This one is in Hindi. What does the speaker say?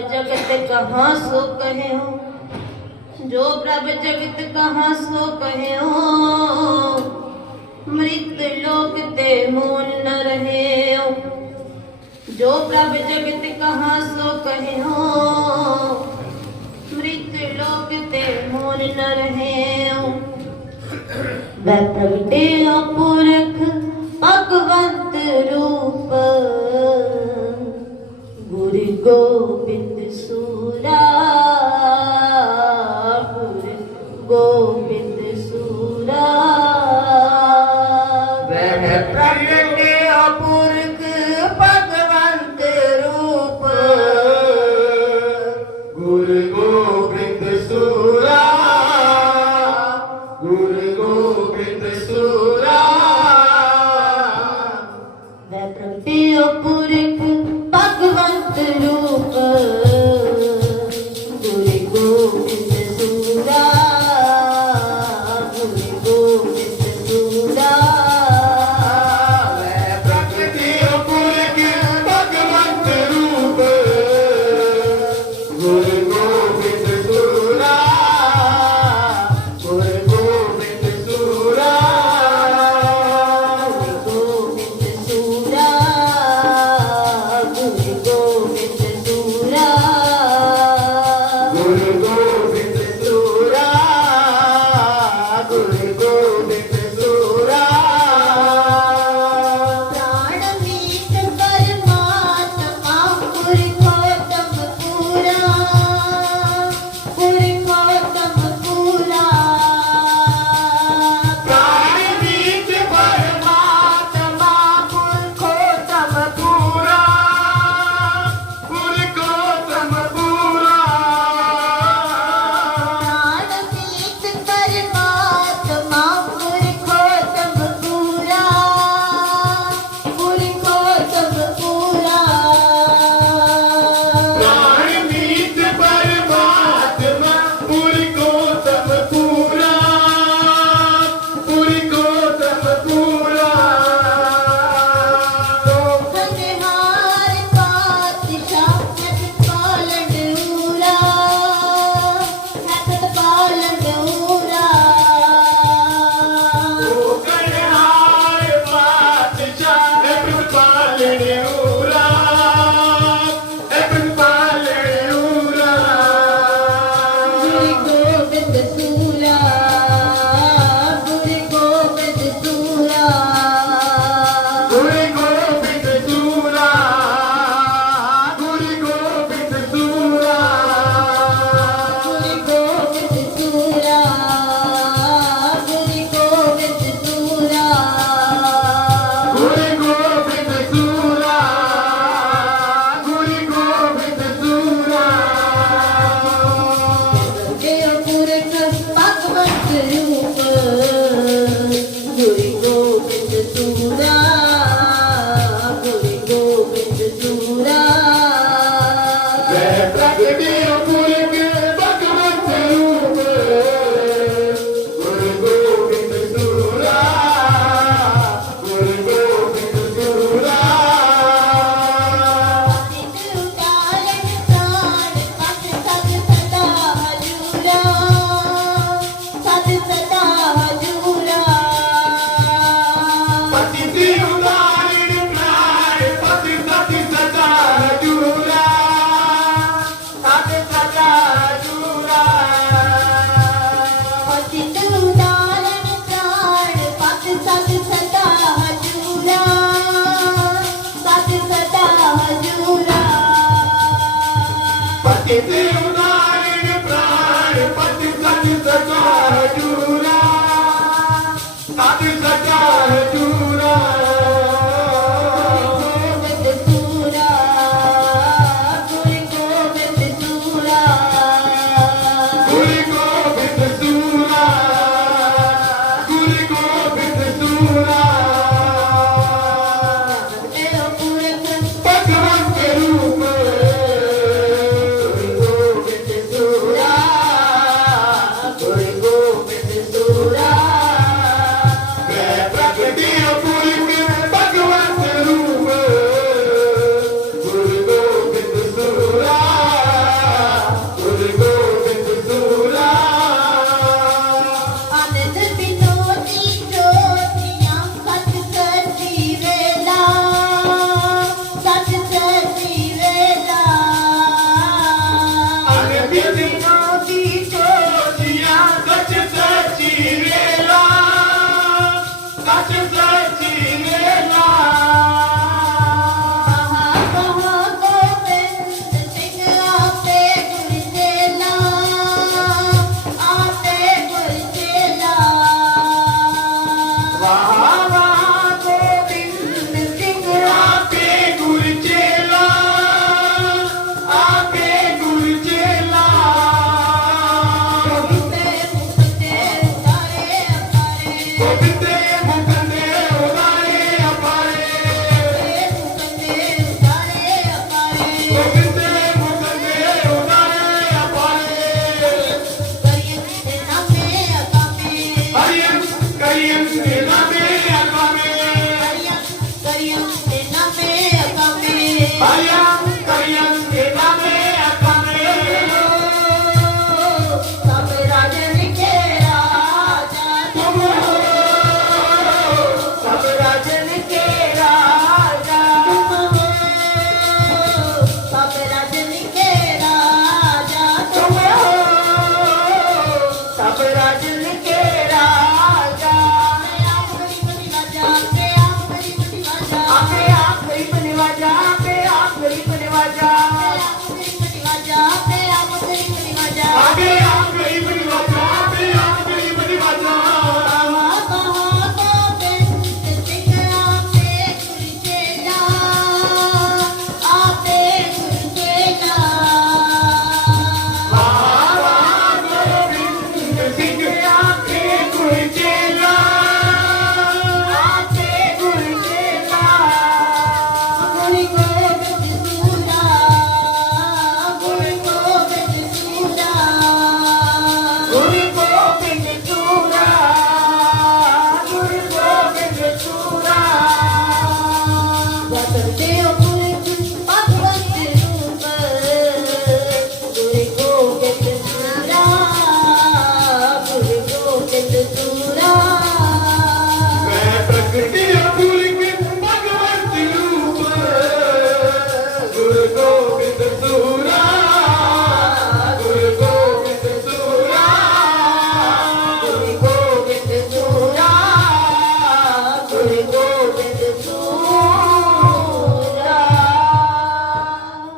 जगत कहाँ सो कहे हो? जो प्रभ जगत कहाँ सो कहे हो? मृत लोक ते मूल न रहे हो। जो प्रभ जगत कहाँ सो कहे हो? मृत लोक ते मूल न रहे हो। वह प्रगटे पुरख भगवंत रूप, गुरु गोविंद Yeah. Vaya